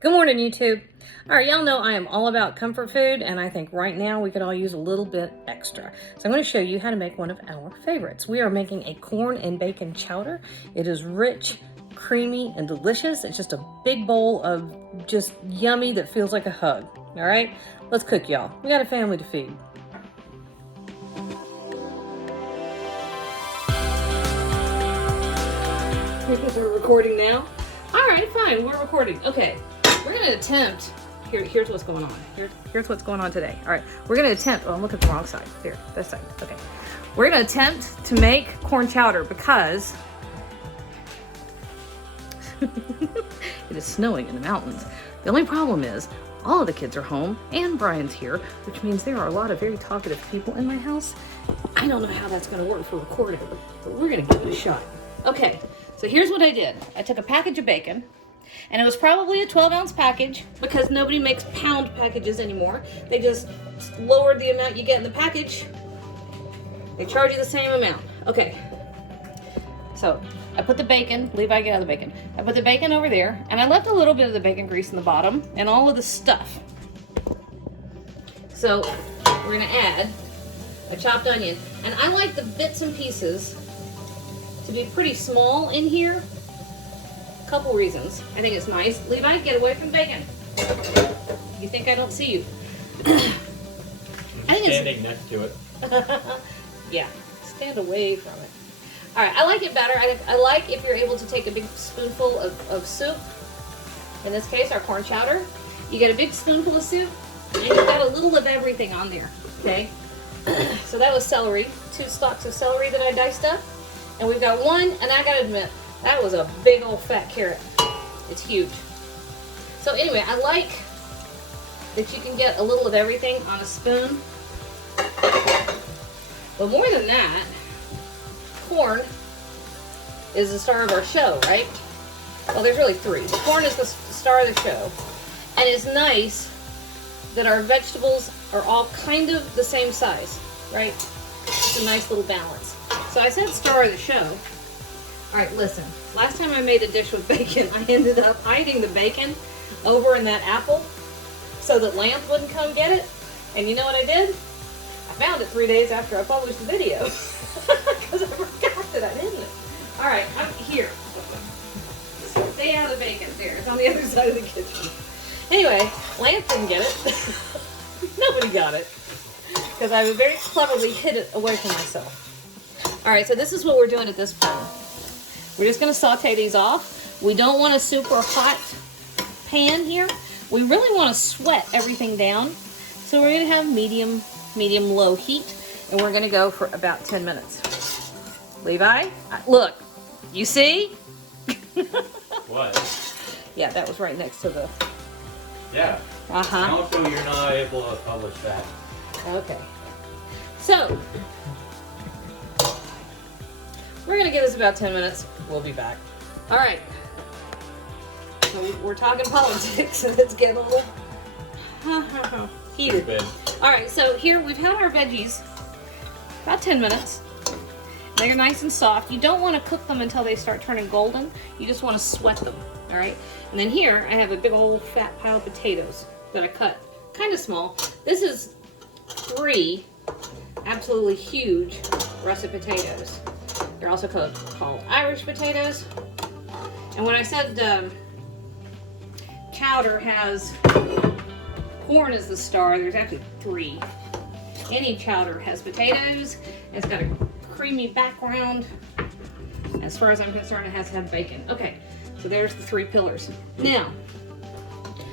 Good morning, YouTube. All right, y'all know I am all about comfort food, and I think right now we could all use a little bit extra. So I'm going to show you how to make one of our favorites. We are making a corn and bacon chowder. It is rich, creamy, and delicious. It's just a big bowl of just yummy that feels like a hug. All right, let's cook, y'all. We got a family to feed. We're recording now? All right, fine, we're recording. Okay, we're gonna attempt, here's what's going on. Here's what's going on today. All right, we're gonna attempt, oh, I'm looking at the wrong side. Here, this side, okay. We're gonna attempt to make corn chowder because it is snowing in the mountains. The only problem is, all of the kids are home and Brian's here, which means there are a lot of very talkative people in my house. I don't know how that's gonna work for recording, but we're gonna give it a shot. Okay, so here's what I did. I took a package of bacon, and it was probably a 12-ounce package because nobody makes pound packages anymore. They just lowered the amount you get in the package. They charge you the same amount. Okay, so I put the bacon, Levi, get out of the bacon. I put the bacon over there, and I left a little bit of the bacon grease in the bottom and all of the stuff. So we're gonna add a chopped onion, and I like the bits and pieces to be pretty small in here. A couple reasons. I think it's nice. Levi, get away from bacon. You think I don't see you? I think standing next to it. Yeah, stand away from it. All right, I like it better. I like if you're able to take a big spoonful of soup. In this case, our corn chowder. You get a big spoonful of soup, and you've got a little of everything on there, okay? So that was celery, 2 stalks of celery that I diced up. And we've got one, and I gotta admit, that was a big old fat carrot. It's huge. So anyway, I like that you can get a little of everything on a spoon. But more than that, corn is the star of our show, right? Well, there's really 3. Corn is the star of the show. And it's nice that our vegetables are all kind of the same size, right? It's a nice little balance. So I said star of the show. All right, listen. Last time I made a dish with bacon, I ended up hiding the bacon over in that apple so that Lance wouldn't come get it. And you know what I did? I found it 3 days after I published the video because I forgot that I didn't. All right, I'm here. Stay out of the bacon. There, it's on the other side of the kitchen. Anyway, Lance didn't get it. Nobody got it because I very cleverly hid it away from myself. All right, so this is what we're doing at this point. We're just gonna saute these off. We don't want a super hot pan here. We really wanna sweat everything down. So we're gonna have medium-low heat, and we're gonna go for about 10 minutes. Levi, look, you see? What? Yeah, that was right next to the... Yeah. Uh-huh. Also, you're not able to publish that. Okay. So, we're gonna give this about 10 minutes. We'll be back. All right. So we're talking politics, and it's getting a little heated. All right, so here we've had our veggies about 10 minutes. They're nice and soft. You don't want to cook them until they start turning golden. You just want to sweat them, all right? And then here I have a big old fat pile of potatoes that I cut kind of small. This is 3 absolutely huge russet potatoes. They're also called Irish potatoes. And when I said chowder has corn as the star, there's actually 3. Any chowder has potatoes. It's got a creamy background. As far as I'm concerned, it has to have bacon. Okay, so there's the 3 pillars. Now,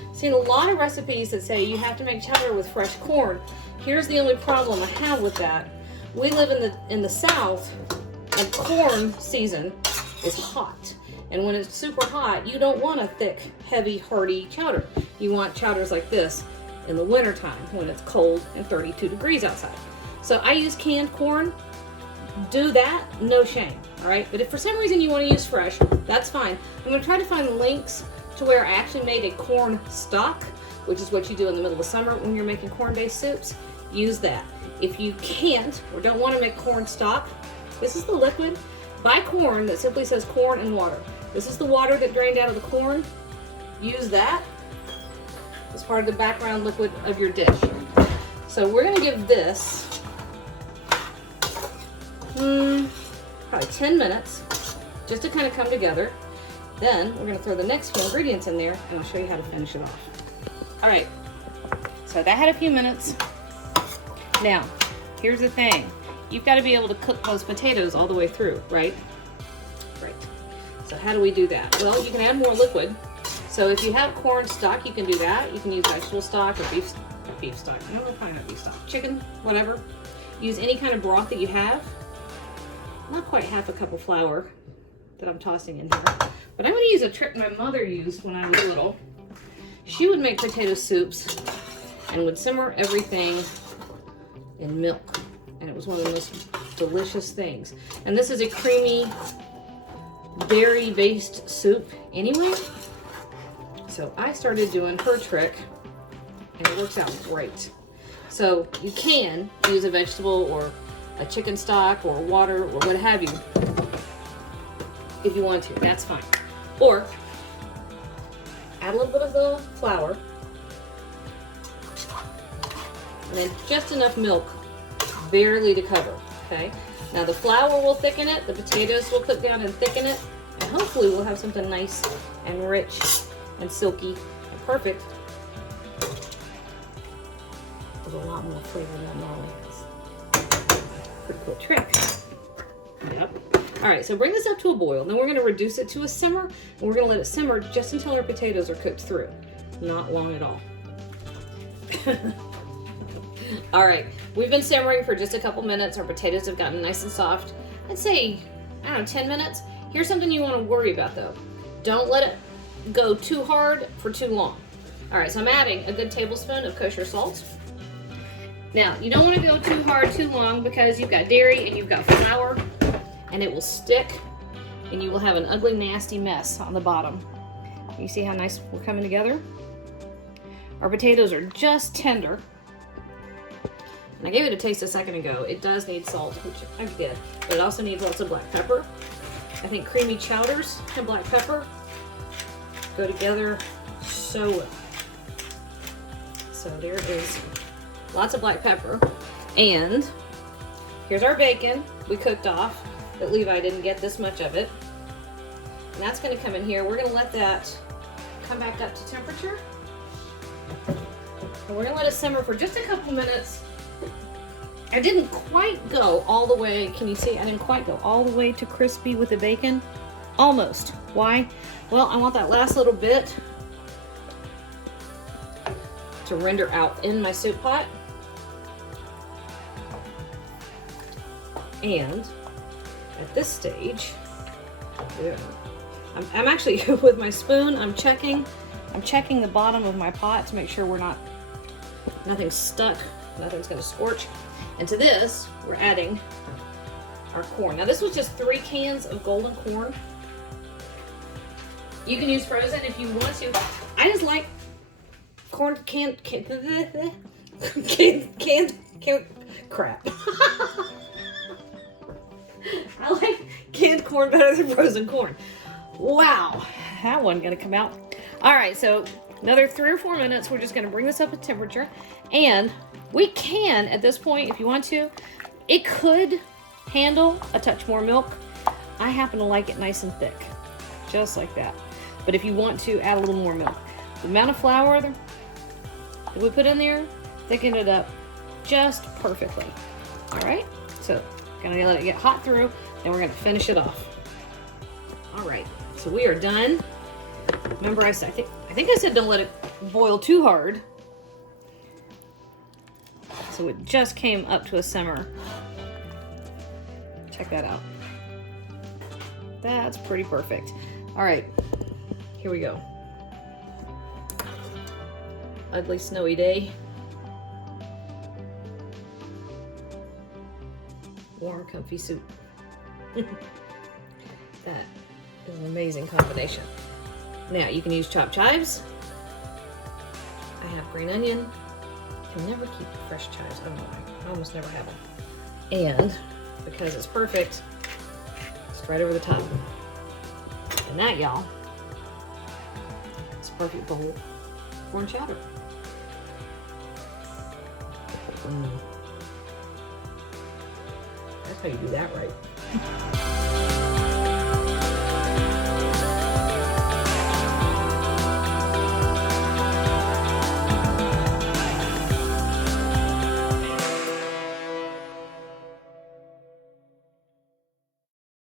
I've seen a lot of recipes that say you have to make chowder with fresh corn. Here's the only problem I have with that. We live in the South, and corn season is hot. And when it's super hot, you don't want a thick, heavy, hearty chowder. You want chowders like this in the wintertime when it's cold and 32 degrees outside. So I use canned corn. Do that, no shame, all right? But if for some reason you want to use fresh, that's fine. I'm gonna try to find links to where I actually made a corn stock, which is what you do in the middle of summer when you're making corn-based soups. Use that. If you can't or don't want to make corn stock, this is the liquid. Buy corn that simply says corn and water. This is the water that drained out of the corn. Use that as part of the background liquid of your dish. So we're gonna give this probably 10 minutes just to kind of come together. Then we're gonna throw the next few ingredients in there and I'll show you how to finish it off. All right, so that had a few minutes. Now, here's the thing. You've got to be able to cook those potatoes all the way through, right? Right. So how do we do that? Well, you can add more liquid. So if you have corn stock, you can do that. You can use vegetable stock or beef stock. I don't know, probably not beef stock. Chicken, whatever. Use any kind of broth that you have. Not quite half a cup of flour that I'm tossing in here. But I'm going to use a trick my mother used when I was little. She would make potato soups and would simmer everything in milk. And it was one of the most delicious things. And this is a creamy, dairy-based soup anyway. So I started doing her trick, and it works out great. So you can use a vegetable or a chicken stock or water or what have you if you want to. That's fine. Or add a little bit of the flour and then just enough milk, barely to cover, okay? Now the flour will thicken it, the potatoes will cook down and thicken it, and hopefully we'll have something nice and rich and silky and perfect. With a lot more flavor than normally is. Pretty cool trick. Yep. All right, so bring this up to a boil. Then we're gonna reduce it to a simmer, and we're gonna let it simmer just until our potatoes are cooked through. Not long at all. All right, we've been simmering for just a couple minutes. Our potatoes have gotten nice and soft. I'd say, I don't know, 10 minutes. Here's something you want to worry about though. Don't let it go too hard for too long. All right, so I'm adding a good tablespoon of kosher salt. Now, you don't want to go too hard too long because you've got dairy and you've got flour and it will stick and you will have an ugly, nasty mess on the bottom. You see how nice we're coming together? Our potatoes are just tender. And I gave it a taste a second ago. It does need salt, which I did, but it also needs lots of black pepper. I think creamy chowders and black pepper go together so well. So there is lots of black pepper. And here's our bacon we cooked off, but Levi didn't get this much of it. And that's gonna come in here. We're gonna let that come back up to temperature. And we're gonna let it simmer for just a couple minutes. I didn't quite go all the way, can you see? I didn't quite go all the way to crispy with the bacon. Almost. Why? Well, I want that last little bit to render out in my soup pot. And at this stage, I'm actually, with my spoon, I'm checking the bottom of my pot to make sure nothing's stuck, nothing's gonna scorch. And to this, we're adding our corn. Now this was just 3 cans of golden corn. You can use frozen if you want to. I just like corn crap. I like canned corn better than frozen corn. Wow, that wasn't gonna come out. All right, so another 3 or 4 minutes. We're just gonna bring this up to temperature, and we can, at this point, if you want to, it could handle a touch more milk. I happen to like it nice and thick, just like that. But if you want to, add a little more milk. The amount of flour that we put in there, thicken it up just perfectly. All right, so gonna let it get hot through, then we're gonna finish it off. All right, so we are done. Remember, I think I said don't let it boil too hard. So it just came up to a simmer. Check that out. That's pretty perfect. All right, here we go. Ugly snowy day. Warm, comfy soup. That is an amazing combination. Now you can use chopped chives. I have green onion. Can never keep fresh chives. I don't know why. I almost never have them. And because it's perfect, it's right over the top. And that, y'all, is a perfect bowl of corn chowder. That's how you do that right.